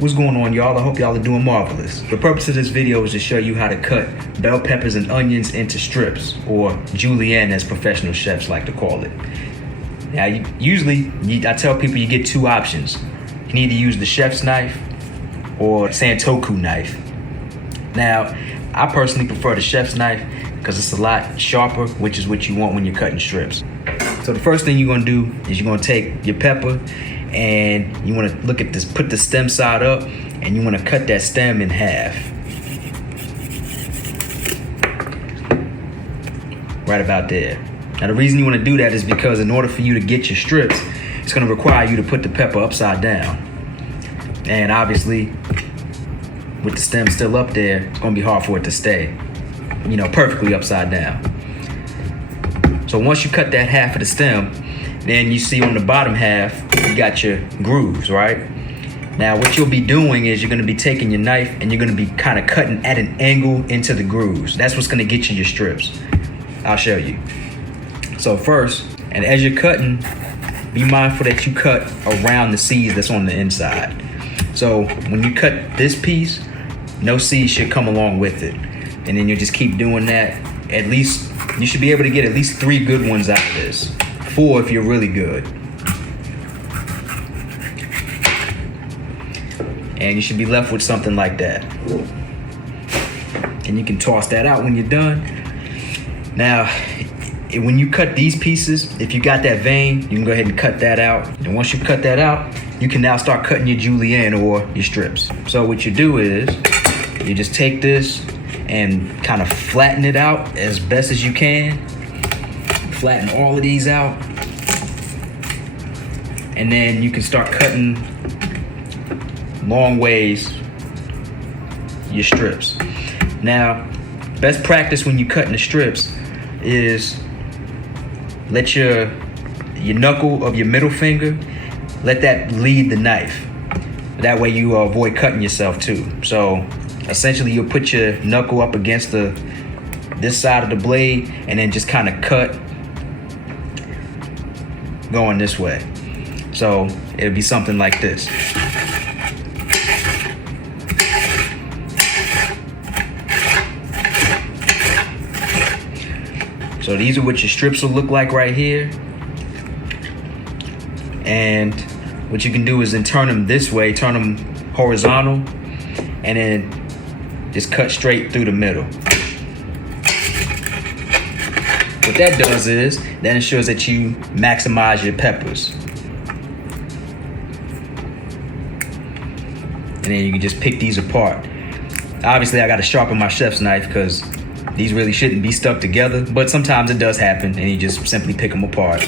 What's going on, y'all? I hope y'all are doing marvelous. The purpose of this video is to show you how to cut bell peppers and onions into strips, or Julienne as professional chefs like to call it. Now, I tell people you get two options. You can either use the chef's knife or Santoku knife. Now, I personally prefer the chef's knife because it's a lot sharper, which is what you want when you're cutting strips. So the first thing you're gonna do is you're gonna take your pepper and you wanna look at this, put the stem side up, and you wanna cut that stem in half. Right about there. Now the reason you wanna do that is because in order for you to get your strips, it's gonna require you to put the pepper upside down. And obviously, with the stem still up there, it's gonna be hard for it to stay, perfectly upside down. So once you cut that half of the stem, then you see on the bottom half, you got your grooves, right? Now what you'll be doing is you're gonna be taking your knife and you're gonna be kind of cutting at an angle into the grooves. That's what's gonna get you your strips. I'll show you. So first, and as you're cutting, be mindful that you cut around the seeds that's on the inside. So when you cut this piece, no seeds should come along with it. And then you just keep doing that. At least, you should be able to get at least 3 good ones out of this. 4 if you're really good. And you should be left with something like that. And you can toss that out when you're done. Now, when you cut these pieces, if you got that vein, you can go ahead and cut that out. And once you cut that out, you can now start cutting your julienne or your strips. So what you do is, you just take this and kind of flatten it out as best as you can. Flatten all of these out. And then you can start cutting long ways your strips. Now, best practice when you cutting the strips is let your knuckle of your middle finger, let that lead the knife. That way you avoid cutting yourself too. So essentially you'll put your knuckle up against this side of the blade and then just kind of cut going this way. So it'll be something like this. So these are what your strips will look like right here. And what you can do is then turn them this way, turn them horizontal, and then just cut straight through the middle. What that does is, that ensures that you maximize your peppers. And then you can just pick these apart. Obviously I gotta sharpen my chef's knife because these really shouldn't be stuck together, but sometimes it does happen and you just simply pick them apart.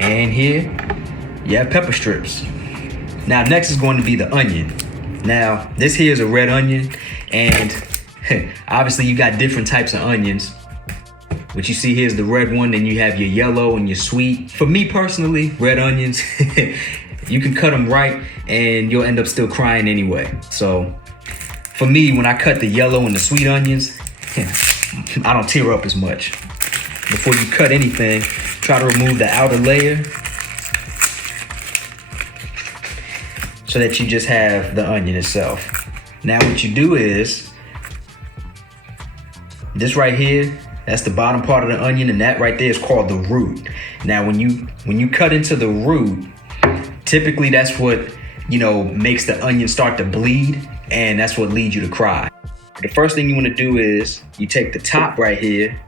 And here, you have pepper strips. Now next is going to be the onion. Now this here is a red onion, and obviously you got different types of onions. What you see here is the red one, then you have your yellow and your sweet. For me personally, red onions, you can cut them right and you'll end up still crying anyway. So for me, when I cut the yellow and the sweet onions, I don't tear up as much. Before you cut anything, try to remove the outer layer so that you just have the onion itself. Now what you do is, this right here, that's the bottom part of the onion, and that right there is called the root. Now when you cut into the root, typically that's what makes the onion start to bleed, and that's what leads you to cry. The first thing you want to do is you take the top right here,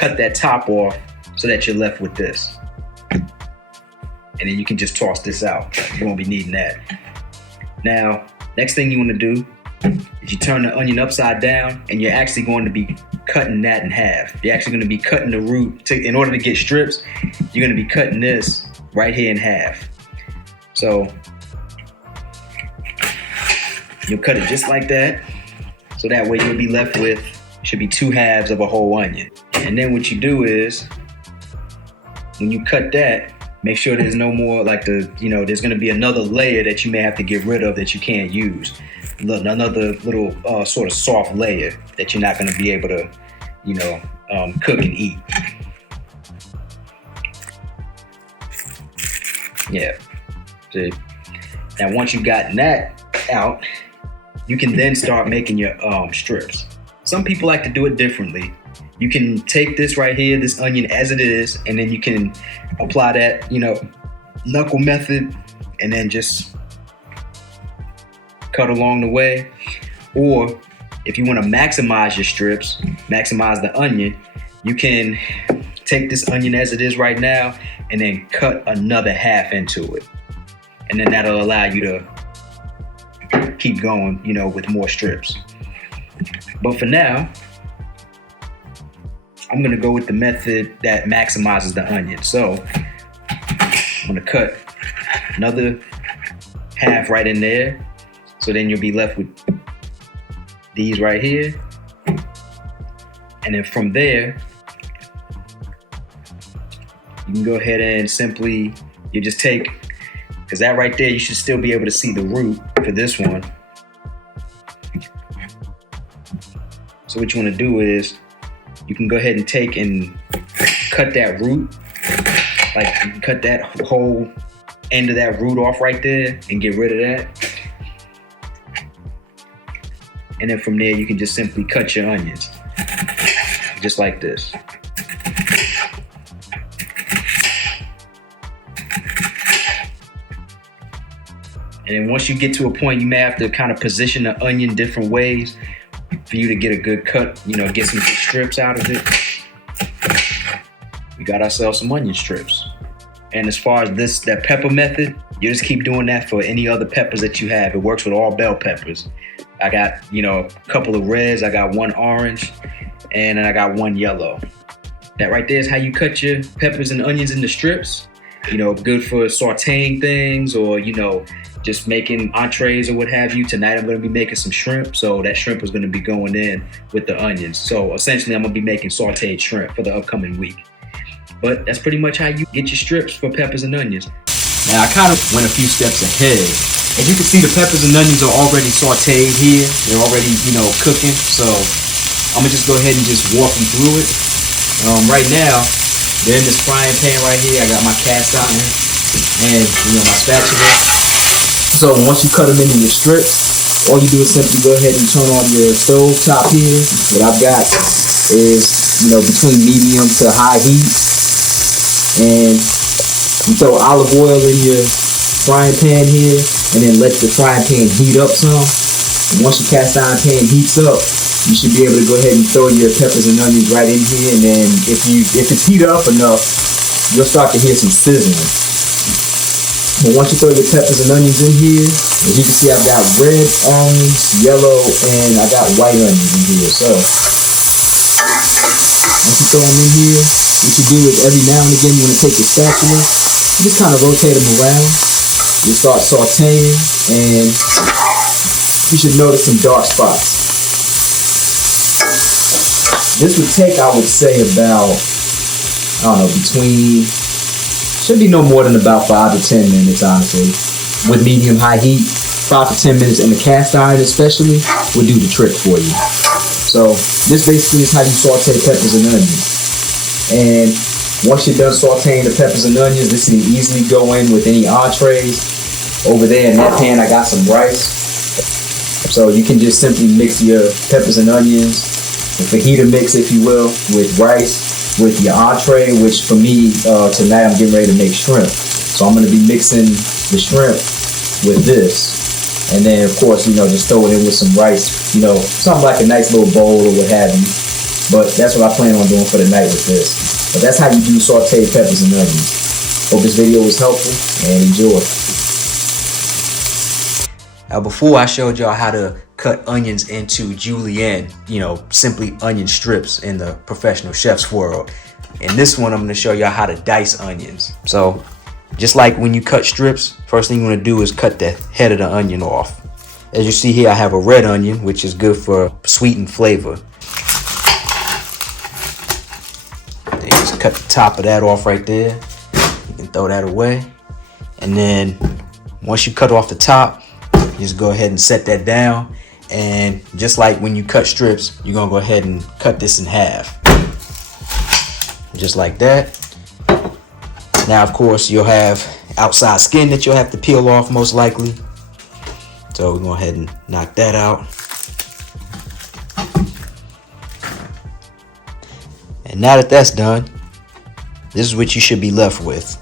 cut that top off so that you're left with this. And then you can just toss this out. You won't be needing that. Now, next thing you want to do is you turn the onion upside down, and you're actually going to be cutting that in half. You're actually going to be cutting the root. In order to get strips, you're going to be cutting this right here in half. So you'll cut it just like that. So that way you'll be left with, should be 2 halves of a whole onion. And then what you do is, when you cut that, make sure there's no more there's gonna be another layer that you may have to get rid of that you can't use. Another little sort of soft layer that you're not gonna be able to, cook and eat. Yeah. See? Now once you've gotten that out, you can then start making your strips. Some people like to do it differently. You can take this right here, this onion as it is, and then you can apply that, knuckle method, and then just cut along the way. Or if you want to maximize your strips, maximize the onion, you can take this onion as it is right now and then cut another half into it. And then that'll allow you to keep going, with more strips. But for now, I'm gonna go with the method that maximizes the onion. So I'm gonna cut another half right in there. So then you'll be left with these right here. And then from there, you can go ahead and simply, you just take, because that right there, you should still be able to see the root for this one. So what you want to do is, you can go ahead and take and cut that root, like you can cut that whole end of that root off right there and get rid of that. And then from there, you can just simply cut your onions, just like this. And then once you get to a point, you may have to kind of position the onion different ways for you to get a good cut, get some good strips out of it. We got ourselves some onion strips. And as far as that pepper method, you just keep doing that for any other peppers that you have. It works with all bell peppers. I got, a couple of reds, I got one orange, and then I got one yellow. That right there is how you cut your peppers and onions into strips. Good for sauteing things or, just making entrees or what have you. Tonight I'm gonna be making some shrimp. So that shrimp is gonna be going in with the onions. So essentially I'm gonna be making sauteed shrimp for the upcoming week. But that's pretty much how you get your strips for peppers and onions. Now I kind of went a few steps ahead. As you can see, the peppers and onions are already sauteed here. They're already, cooking. So I'm gonna just go ahead and just walk you through it. Right now, they're in this frying pan right here. I got my cast iron and, my spatula. So once you cut them into your strips, all you do is simply go ahead and turn on your stove top here. What I've got is, between medium to high heat. And you throw olive oil in your frying pan here and then let the frying pan heat up some. And once your cast iron pan heats up, you should be able to go ahead and throw your peppers and onions right in here. And then if it's heated up enough, you'll start to hear some sizzling. But once you throw your peppers and onions in here, as you can see, I've got red, orange, yellow, and I got white onions in here. So once you throw them in here, what you do is every now and again, you want to take your spatula, you just kind of rotate them around. You start sauteing, and you should notice some dark spots. This would take, I would say, about, should be no more than about 5 to 10 minutes, honestly. With medium-high heat, 5 to 10 minutes, and the cast iron especially will do the trick for you. So this basically is how you saute peppers and onions. And once you're done sauteing the peppers and onions, this can easily go in with any entrees. Over there in that pan, I got some rice. So you can just simply mix your peppers and onions, the fajita mix, if you will, with rice, with your entree, which for me, tonight I'm getting ready to make shrimp. So I'm going to be mixing the shrimp with this. And then, of course, just throw it in with some rice, something like a nice little bowl or what have you. But that's what I plan on doing for the night with this. But that's how you do sauteed peppers and onions. Hope this video was helpful and enjoy. Now, before I showed y'all how to cut onions into julienne, simply onion strips in the professional chef's world. In this one, I'm going to show y'all how to dice onions. So just like when you cut strips, first thing you want to do is cut the head of the onion off. As you see here, I have a red onion, which is good for sweetened flavor. Then you just cut the top of that off right there. You can throw that away. And then once you cut off the top, just go ahead and set that down. And just like when you cut strips, you're gonna go ahead and cut this in half. Just like that. Now, of course, you'll have outside skin that you'll have to peel off most likely. So we're going to go ahead and knock that out. And now that that's done, this is what you should be left with.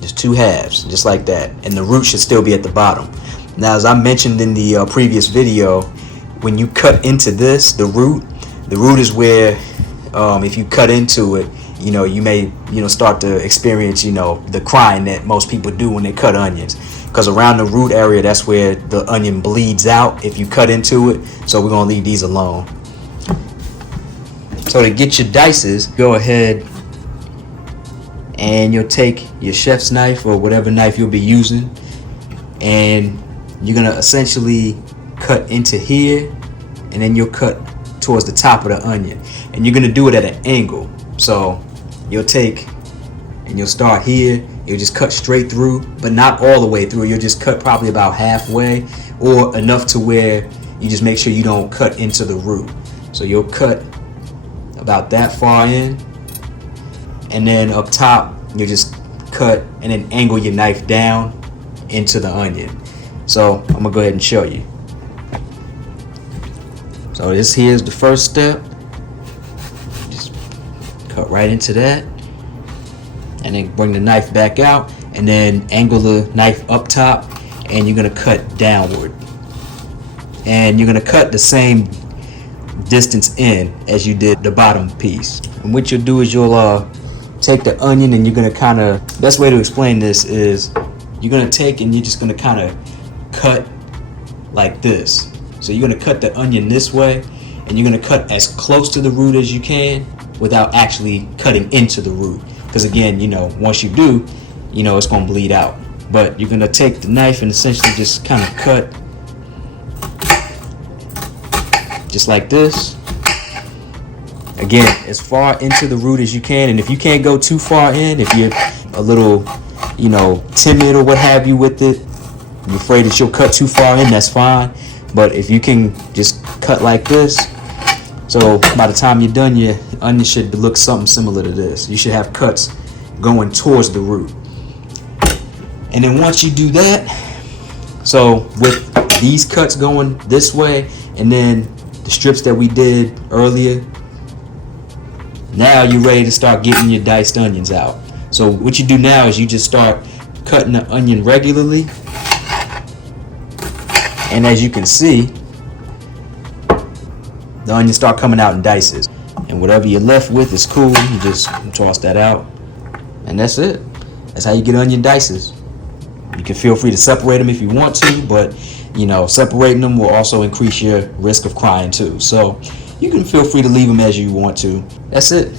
Just 2 halves, just like that. And the root should still be at the bottom. Now, as I mentioned in the previous video, when you cut into this, the root is where, if you cut into it, you may, start to experience, the crying that most people do when they cut onions. Because around the root area, that's where the onion bleeds out if you cut into it. So we're going to leave these alone. So to get your dices, go ahead and you'll take your chef's knife or whatever knife you'll be using, and you're going to essentially cut into here, and then you'll cut towards the top of the onion, and you're going to do it at an angle. So you'll take and you'll start here, you'll just cut straight through, but not all the way through. You'll just cut probably about halfway, or enough to where you just make sure you don't cut into the root. So you'll cut about that far in, and then up top you just cut and then angle your knife down into the onion. So I'm gonna go ahead and show you. So this here is the first step. Just cut right into that, and then bring the knife back out, and then angle the knife up top, and you're gonna cut downward, and you're gonna cut the same distance in as you did the bottom piece. And what you'll do is you'll take the onion, and you're gonna kind of, best way to explain this is you're gonna take and you're just gonna kind of cut like this. So you're gonna cut the onion this way, and you're gonna cut as close to the root as you can without actually cutting into the root, because again, once you do, it's gonna bleed out. But you're gonna take the knife and essentially just kind of cut just like this. Again, as far into the root as you can, and if you can't go too far in, if you're a little, timid or what have you with it, you're afraid that you'll cut too far in, that's fine. But if you can just cut like this, so by the time you're done, your onion should look something similar to this. You should have cuts going towards the root. And then once you do that, so with these cuts going this way, and then the strips that we did earlier, now you're ready to start getting your diced onions out. So what you do now is you just start cutting the onion regularly, and as you can see, the onions start coming out in dices, and whatever you're left with is cool. You just toss that out, and that's it. That's how you get onion dices. You can feel free to separate them if you want to, but separating them will also increase your risk of crying too. So you can feel free to leave them as you want to. That's it.